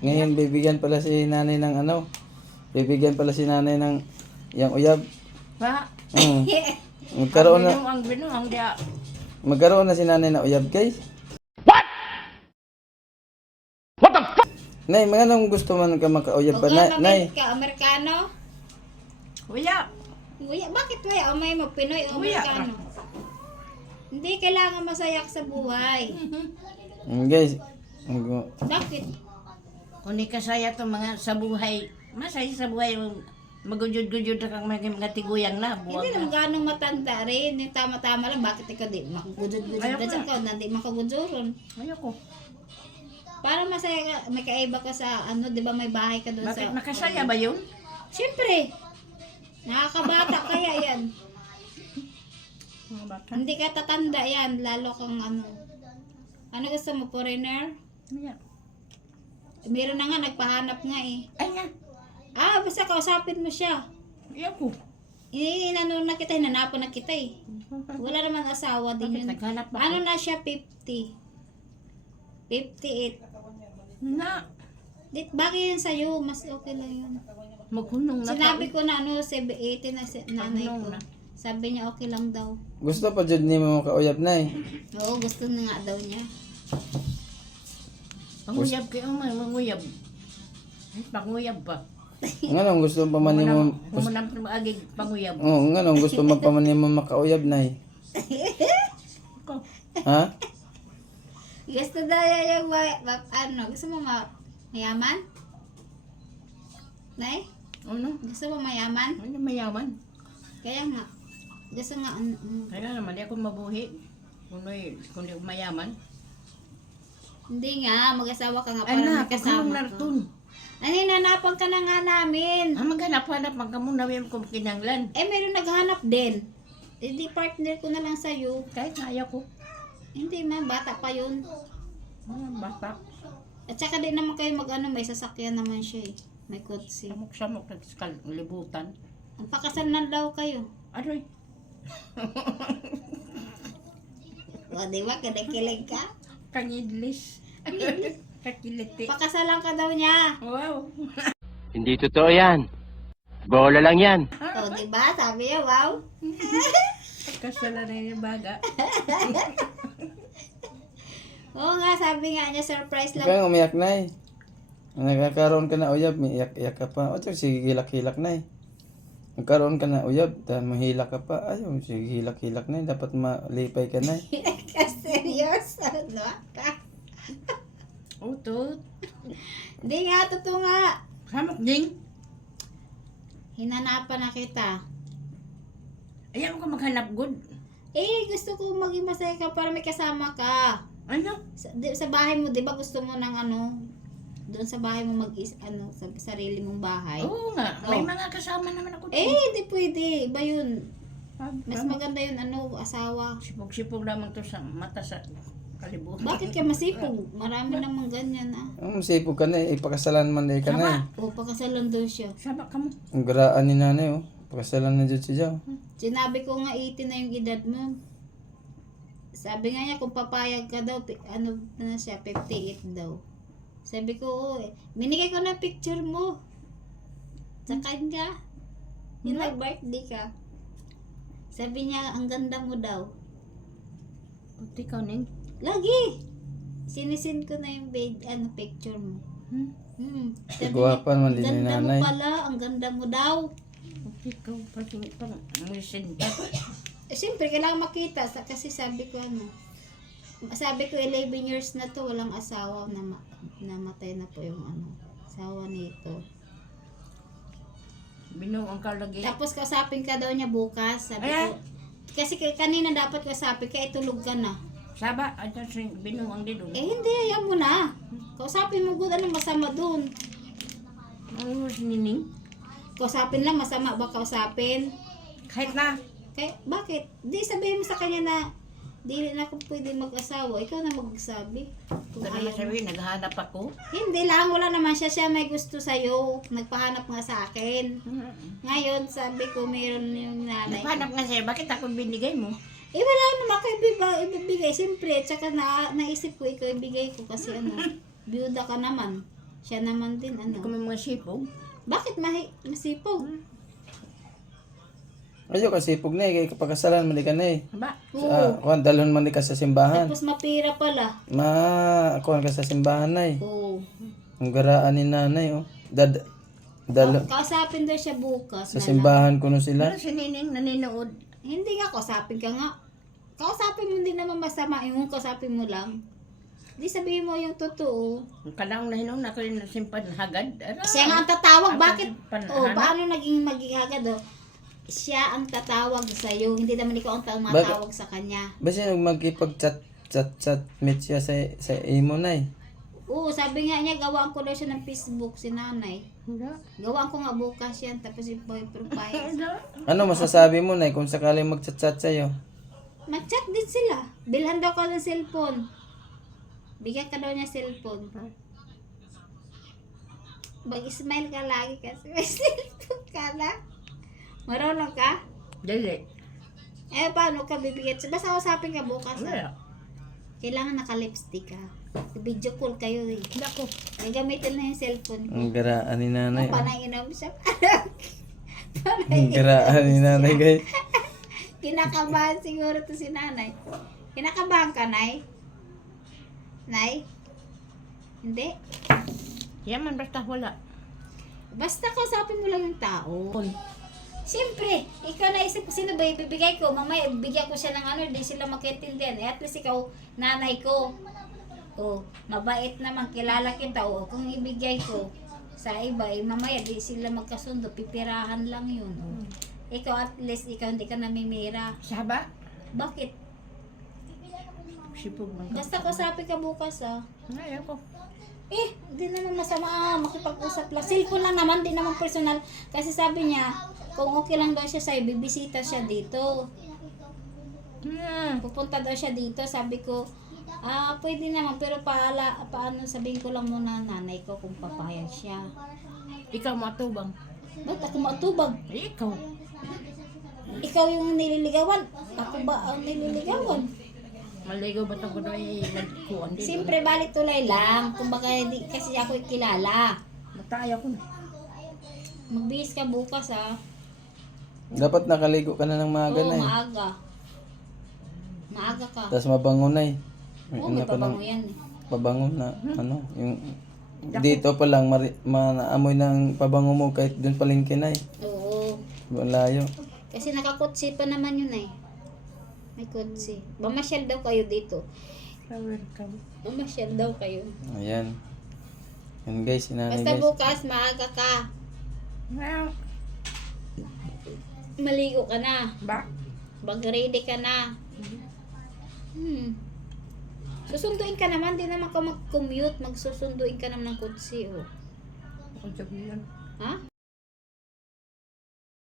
Ngayon, bibigyan pala si nanay ng ano? Bibigyan pala si nanay ng yang uyab. Ba? Mm. Magkaroon na, Ang binuang dia. magkaroon na si nanay na uyab, guys. Nay, mga nang gusto man ka makauyab pa, nay. ka Amerikano? Uya. Uya, bakit waya? O may mo Pinoy o Uya Amerikano? Hindi kailangan masayak sa buhay. Guys, Bakit? Kung di kasaya to mga sa buhay, masaya sa buhay, magujud-gujud na kang mga tiguyang na. Buwag Hindi na. naman ganong matanda rin. Yung tama-tama lang, bakit ikaw di makagudod-gudod Ayoko na dyan na. ka? Hindi makaguduron. Ayoko. Para masaya ka, may kaiba ka sa ano, di ba may bahay ka doon sa... Bakit makasaya ba yun? Siyempre. Nakakabata kaya yan. Mga bata. Hindi ka tatanda yan, lalo kang ano. Ano gusto mo, foreigner? Uya. Meron na nga, nagpahanap nga eh. Ay nga. Ah, basta kausapin mo siya. Ayoko. Inano na kita, hinanapan na kita eh. Wala naman asawa din Bakit yun. naghanap ako? Ano na siya, 50. 58. Na. Bakit yun sa'yo? Mas okay lang yun. Maghunong na Sinabi ko na ano, 80 na nanay ko. Maghunong na. Sabi niya okay lang daw. gusto pa jud ni mo makauyab, nay. Oo, gusto na nga daw niya. Panguyab kayo, manguyab. Ay, panguyab pa. Nga nang gusto pa man nimo. Humunam sa agig panguyab. Oh, nga nang gusto man pa man nimo makauyab, nay. Ako. Ha? Gusto daw niya yung ano, gusto mo mayaman? Nay? Ano? Gusto mo mayaman? Ano mayaman? Kaya nga. Gusto nga, Kaya naman, di ako mabuhi. Kung di ako mayaman. hindi nga, mag-asawa ka nga para Anak, may kasama kasama ka. nartun. Ano, hinanapan ka na nga namin. Maghanap-hanap ang kamunawin ko kinanglan. Eh, meron naghanap din. Eh, di partner ko na lang sa'yo. Kahit kaya ko. Hindi man, bata pa yun. Basta. At saka din naman kayo mag-ano, may sasakyan naman siya eh. May kotse. Samok-samok nagskal, libutan. Ang pakasal na daw kayo. Aroy. O, di ba? Kadakilig ka? Kangidlis. Kakiliti. Pakasalan ka daw niya. Wow. Hindi totoo yan. Bola lang yan. O, di ba? Sabi niya, wow. Kasala na yung baga. Oo nga, sabi nga niya, surprise lang. Kaya umiyak, nay. Nagkakaroon ka na uyab, may iyak-iyak ka pa. O, sige, hilak-hilak, nay. Nagkaroon ka na uyab, dahil mahilak ka pa. Ayaw, sige, hilak-hilak, nay. Dapat malipay ka, nay. Seryoso, no? Utot. Hindi nga, totoo nga. Samok ding. Hinanapan na kita. Ayaw ko maghanap good. Eh, gusto ko maging masaya ka para may kasama ka. Ano? Sa bahay mo, di ba gusto mo ng ano, doon sa bahay mo sa sarili mong bahay. Oo nga. May Oh. mga kasama naman ako. Eh, di pwede. Iba yun. Mas Mas maganda yun, ano, asawa. sipog-sipog naman to sa mata sa kalibutan. Bakit ka masipog? Marami namang ganyan, ah. Sipog ka, nay. Ipakasalan man, nay ka, nay. O, pagkasalon daw siya. Saba ka mo. Ang garaan ni nanay, oh. Pakasalan na dyan siya. Sinabi ko nga 80 na yung edad mo. Sabi nga niya kung papayag ka daw, ano na siya, 58 daw. Sabi ko, oo eh. Binigay ko na picture mo. Sa kanya. Yung nag-birthday ka. Sabi niya, ang ganda mo daw. Puti ka ning. Lagi! Sinisin ko na yung picture mo. Sabi Guwapa naman ang din ni ganda mo nanay. pala, ang ganda mo daw. Puti ka. Pati pang mulisin ka. Eh, siyempre, kailangan makita. Kasi sabi ko, sabi ko, 11 years na to, walang asawa na namatay na po yung asawa nito. Binuang ka lagi. Tapos kausapin ka daw niya bukas. Sabi ko, kasi kanina dapat kausapin ka, itulog ka na. Saba. At binuang din doon. Eh, hindi, ayaw mo na. Kausapin mo, good, ano masama dun? Ano mo sinining? Kausapin lang, masama ba kausapin? Kahit na. Bakit? Di sabihin mo sa kanya na, di na ako pwede mag-asawa. Ikaw na magsabi. Kung Dali ayaw na sabihin, naghahanap ako. Hindi lang, wala naman siya. Siya may gusto sa'yo. Nagpahanap nga sa akin. Ngayon, sabi ko, meron yung nanay. Naghahanap nga sa'yo, bakit ako binigay mo? Eh, wala naman ako ibibigay. Siyempre, tsaka naisip ko, ikaw ibigay ko kasi biyuda ka naman. Siya naman din, Hindi ko ano. may mga sipog. Bakit masipog? Ayo kasi pug na kay kapakasalan man di ka na eh. Ba? Oo. Kuan dalon man di ka sa simbahan. Tapos mapira pala. Kuan ka sa simbahan na eh. Oo. Ang garaan ni nanay oh. Kausapin daw siya bukas Sa na lang. simbahan kuno sila. Pero si Nining naninood. Hindi nga, kausapin ka nga. Kausapin mo hindi naman masama. Yung kausapin mo lang. Di sabihin mo yung totoo. Kadang nahinom na ko yung simpan hagad. Siya nga ang tatawag. Ang Bakit? panhanap. Oh, paano naging magigagad oh? Siya ang tatawag sa'yo. Hindi naman ikaw ang matawag sa kanya. Basta magkipag-chat meet siya sa imo na eh. Oo, sabi nga niya, gawaan ko daw siya ng Facebook si nanay. Gawaan ko nga bukas yan. Tapos yung boy profile. Ano masasabi mo na kung sakaling mag-chat sa'yo? Mag-chat din sila. Bilhan daw ko ng cellphone. Bigyan ka daw niya cellphone. Mag-smile ka lagi kasi may cellphone ka na. Marunong ka? Dali. Eh, paano ka bibigyan? Basta usapin ka bukas. Wala. Kailangan naka-lipstick ka. Video call kayo eh. Hindi ako. Gagamitin na yung cellphone ko. Ang garaan ni nanay. Oh. Panay inom siya. Ang garaan ni nanay guys. Kinakabahan siguro to si nanay. Kinakabahan ka, Nay? Nay? Hindi? Yaman basta wala. Basta kausapin mo lang yung tao. Siyempre, ikaw naisip ko sino ba ibibigay ko. Mamaya bigyan ko siya ng ano, di sila makiintindihan. Eh, at least ikaw, nanay ko. Oh, mabait naman, kilala kita. Oh, kung ibigay ko sa iba, eh, mamaya di sila magkasundo. Pipirahan lang yun. Oh. Ikaw at least, ikaw hindi ka namimira. Saba? Bakit? Sipog man. Basta kausapin ka bukas ah. Ngayon ko. Eh, di naman masama makipag-usap lang. Cellphone lang naman, di naman personal. Kasi sabi niya, kung okay lang daw siya sa'yo, bibisita siya dito. Pupunta daw siya dito. Sabi ko, pwede naman. Pero paano sabihin ko lang muna nanay ko kung papayag siya. Ikaw matubang. Ba't ako matubag? Ikaw. Ikaw yung nililigawan. Ako ba ang nililigawan? Maligo ba ito ko doon magkuhan dito? Siyempre, balik tulay lang. Kumbaga, di kasi ako kilala. Mataya ko na. Magbihis ka bukas ah. Dapat nakaligo ka na ng maaga Oo, na eh. maaga. Maaga ka. Tapos mabango na eh. Oo, may pabango yan eh. Pabango na ano, yung dito pa lang maamoy ng pabango mo kahit dun palengke na eh. Oo. Layo. Kasi nakakotse pa naman yun eh. May kotse. Mamasyal daw kayo dito. Welcome. Mamasyal daw kayo. Ayan. Yan guys, sinanay Basta guys. bukas, maaga ka. Well, Maligo ka na. ba? Mag-ready ka na. Susunduin ka naman. Di naman ka mag-commute. Magsusunduin ka naman ng kotse. Oh. Ako sabi yan. Ha?